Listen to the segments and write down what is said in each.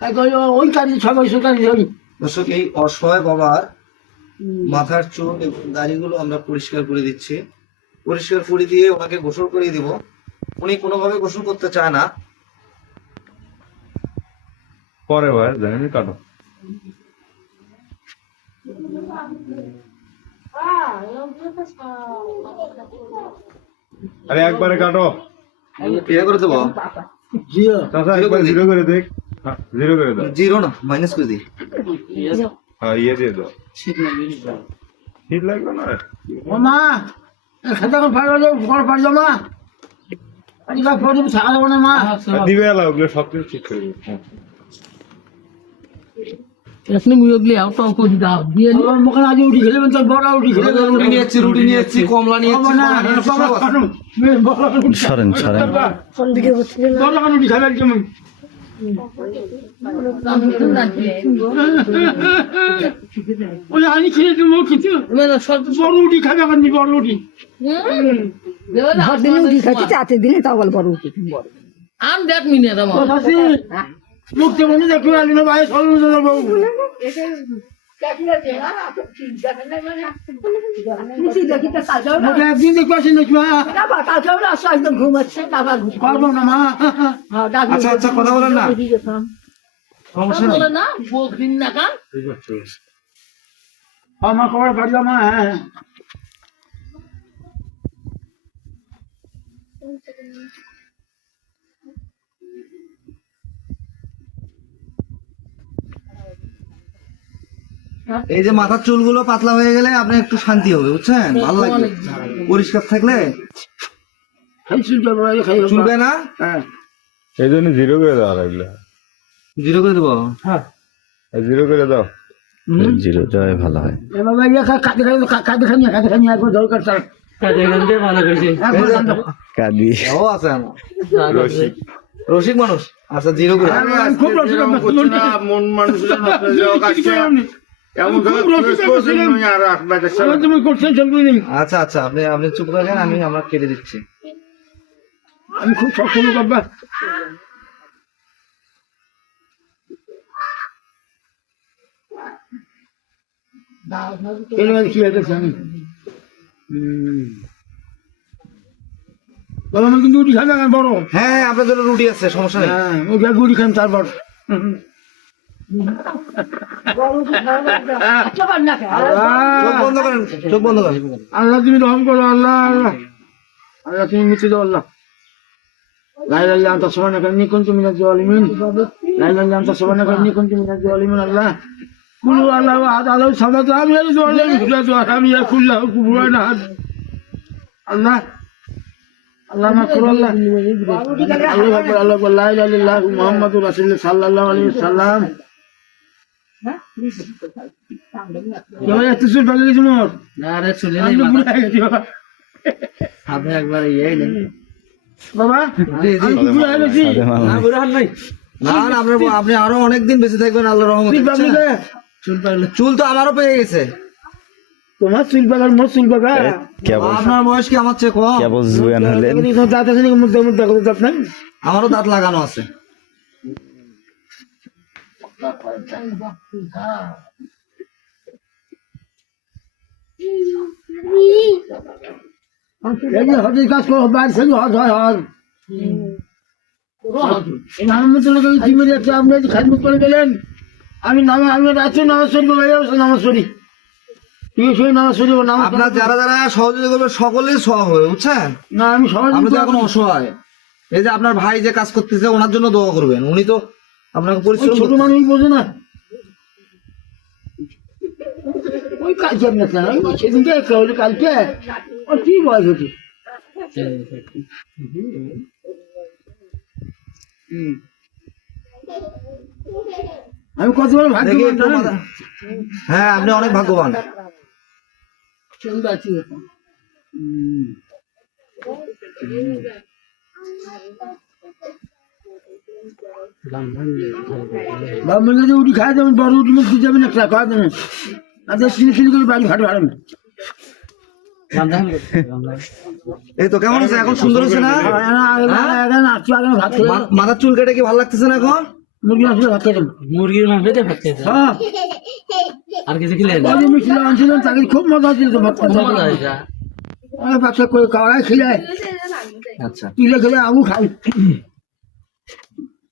ওই কাজে সবাই সকালে ধরি। দর্শক, এই অসহায় বাবার মাথার চুল এবং দাড়িগুলো আমরা পরিষ্কার করে দিচ্ছি। পরিষ্কার করে দিয়ে ওনাকে গোসল করিয়ে দিব। উনি কোনোভাবে গোসল করতে চায় না। পরে ভাই জানি কাটো। আরে একবারে কাটো। ক্লিয়ার করে দেবো। চাচা একবার জিরো করে দেখ। জিরো করে দাও। জিরো না, মাইনাস করে দিই। হ্যাঁ ইয়ে দিয়ে দাও। শীত লাগবে না? ও মা খেতে ফাড়া ঘর পাড় যাও মা। থাকা যাবো না মা। দিবে এলা ওগুলো সব কিছু ঠিক করে দেবে। এখনই মুরগলি আউট অফ করে দাও দিয়ে মুখে আজ উঠি খেলে তো বড় উঠি খেলে রুটি নিয়ে এসেছি, কমলা নিয়ে এসেছি। সরেন সরেন কোন দিকে বসছিলেন বড় উঠি খাবেন কেমন ওই আমি খেলে তুমি কিছু বড় উঠি খাবে এখন বড় উঠি দিনে উঠি খাচ্ছি, চারটে দিনে তাও বল বড় উঠি আম দেখ মিনে দাম লোক যেমন দেখো আলু না ভাই সরু যাবো একদিন দেখবো আসেন নাকি মা একদম ঘুমাচ্ছে পারবো না মা আচ্ছা আচ্ছা, কথা বলেন না, সমস্যা নেই। আমার খবর পারল মা। হ্যাঁ এই যে মাথার চুলগুলো পাতলা হয়ে গেলে আপনার একটু শান্তি হবে, বুঝছেন? ভালো লাগবে পরিষ্কার থাকলে। চুলবে না? হ্যাঁ এই জন্য জিরো করে দাও লাগলে। জিরো করে দেবো। হ্যাঁ জিরো করে দাও। জিরো জয় ভালো হয়। বাবা ইয়ে কাঁদে খানি একবার দরকার তার কাদি ও আছে আমার রসিক। রসিক মানুষ। আচ্ছা জিরো করে। খুব রসিক মন মানুষের এমন তুমি করছেন চলবি নেই আচ্ছা আচ্ছা, আপনি আপনি চুপ করে যান, আমরা কেটে দিচ্ছি। আমি খুব শক্ত লোক আব্বা কি হয়েছে আমি বাবা আমি কিন্তু উঠি খাবে বড়। হ্যাঁ, আপনার জন্য রুটি আছে, সমস্যা নেই। হ্যাঁ ওটা গুড়ি খান তারপর চোখ বন্ধ করেন, চোখ বন্ধ করেন। আল্লাহ তুমি রহম করো আল্লাহ আল্লাহ আল্লাহ তুমি মুছে দাও আল্লাহ لا إله إلا أنت سبحانك إني كنت من الظالمين لا إله إلا أنت سبحانك إني كنت من الظالمين الله كل الله أحد الله الصمد لم يلد ولم يولد ولم يكن له كفوا أحد الله الله مغفور الله الله أكبر الله أكبر لا إله إلا الله محمد رسول الله صلى الله عليه وسلم يا تسول بقى جمهور না রে, চলে আমি ভুলে গেছি বাবা আপনি একবার ইয়ে নেই। বাবা জি জি, আমি ভুলে গেছি না বুড়ান নাই। না না, আপনি আরো অনেকদিন বেঁচে থাকবেন আল্লাহর রহমতে। চুল পাকলে কে? চুল তো আমারও পেয়ে গেছে। তোমার চুল পাকার মোট চুল পাকা কেবল আপনার বয়স কি আমার চেয়ে কম? কেবল জুয়ান হলেন। দাঁত আছে নাকি মুদ্দা মুদ্দা করে দাঁত নাই আমারও দাঁত লাগানো আছে। এই যে হজের কাজ করো বাইরে থেকে হজ হয় হজ খাদমত করে গেলেন আমি রাত্রে নামাজ পড়বো নামাজ পড়ি ঠিক আছে নামাজ পড়বো নামাজ আপনার যারা যারা সহযোগিতা করবে সকলেই সহ হবে, বুঝছেন? না আমি সবাই আপনি তো এখন অসহায়। এই যে আপনার ভাই যে কাজ করতেছে ওনার জন্য দোয়া করবেন, উনি তো আপনাকে পরিশ্রম ছোট করতেছে। মানুষ বোঝে না ওই কাজ না সেদিনকে হলে কালকে ও কি বয়স হচ্ছে আমি কত বড় দেখি ভাগ্যবান একটু জানেন? মাথা- হ্যাঁ, আপনি অনেক ভাগ্যবান। বাবা যদি উঠি খাই যাবেন বড় উঠি মুখ দিয়ে যাবেন একটা খাওয়া দেবেন আচ্ছা সিনি সিনি করে বাড়ি ভাট ভাড়াবেন এই তো কেমন আছে এখন? সুন্দর হচ্ছে না? মাথার চুল কেটে কি ভালো লাগতেছে না এখন? মুরগি মাংস ভাত খেতাম মুরগির মাংস দিয়ে ভাত খেতে হ্যাঁ আর কিছু খেলেন ওই যে মিষ্টি আনছিলাম তাকে খুব মজা হচ্ছিল তো ভাত খুব মজা হয়েছে অনেক বাচ্চা করে কাওড়ায় খেলে আচ্ছা তুলে খেলে আবু খাই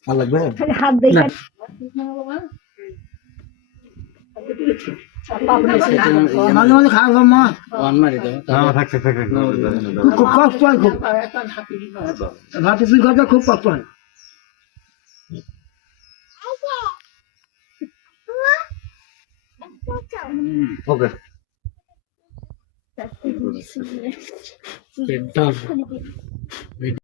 ভালো লাগবে খালি হাত দিয়ে মাঝে মাঝে খাওয়া মা ওয়ান মারি দাও না থাক থাক থাক খুব কষ্ট হয় খুব ভাতের দিন কথা খুব কষ্ট হয় ওকে পেট